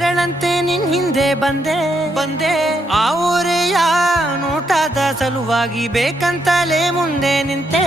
ನೆರಳಂತೆ ನಿನ್ ಹಿಂದೆ ಬಂದೆ ಆ ಊರೆಯ ನೋಟದ ಸಲುವಾಗಿ ಬೇಕಂತಲೇ ಮುಂದೆ ನಿಂತೆ